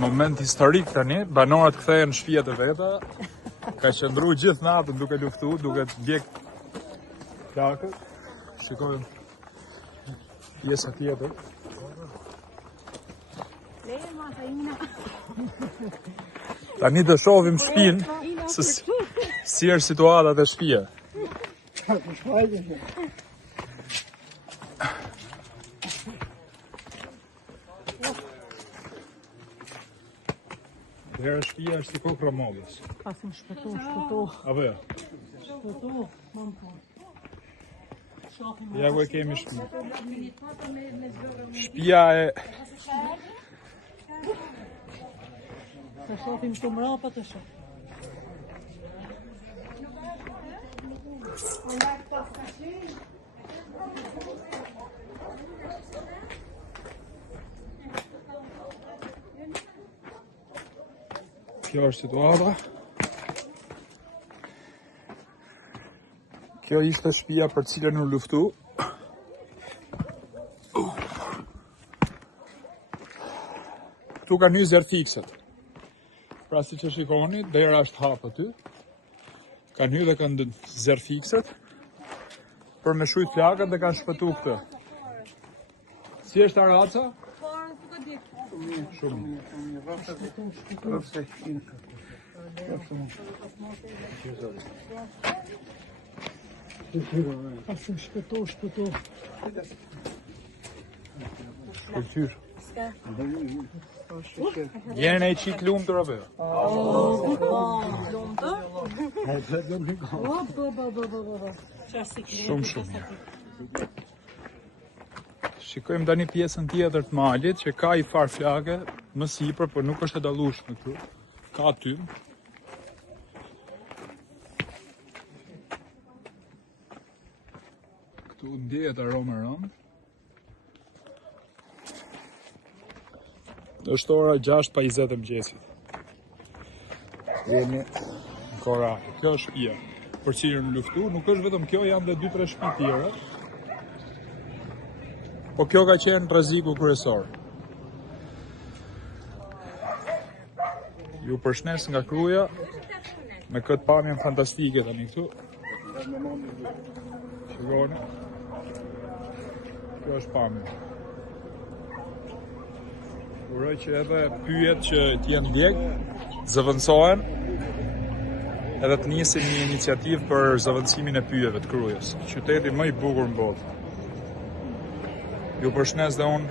Moment historik tani, banorët kthehen në shtëpiat e veta. Ka qëndru gjithë natën duke luftu, duke djeg plakët. Shikojmë pjesa tjetër. Tani do shohim shtëpinë se si është situata te shtëpia. Herë shtëpia është si kokra modës. Pasim shpëto. Apo jo? Shpëto, mampo. Ja ku e kemi shtëpinë. Shtëpia e... Të shofim të mrapa të shof. Kjo është situata. Kjo ishte shtëpia për cilën u luftu. Këtu ka një zërë fikset. Pra si që shikoni, dera është hapë aty. Ka një dhe kanë zërë fikset. Për me shujt plakët dhe kanë shpëtu këtë. Si është Araca? Shumë. Pasim shpëto. Shkëllqyr. Jene e qik lumë të rabe. Shumë. Shikojmë tani pjesën tjetër të malit që ka i farë flake më sipër, por nuk është e dallueshme këtu. Ka tym. Këtu ndjehet aromë rënd. Është ora 6:20 e mëngjesit. Jemi në Korrahë. Kjo është shtëpia për cilën luftu, nuk është vetëm kjo, janë dhe 2-3 shtëpi tjera. Po kjo ka qenë rreziku kryesor. Ju përshnes nga Kruja me këtë pamjen fantastike tani këtu. Shikoni. Kjo është pamja. Uroj që edhe pyjet që t'jenë djeg, zëvendësohen, edhe të nisim një iniciativë për zëvendësimin e pyjeve të Krujës, qyteti më i bukur në botë. Ju përshnes dhe unë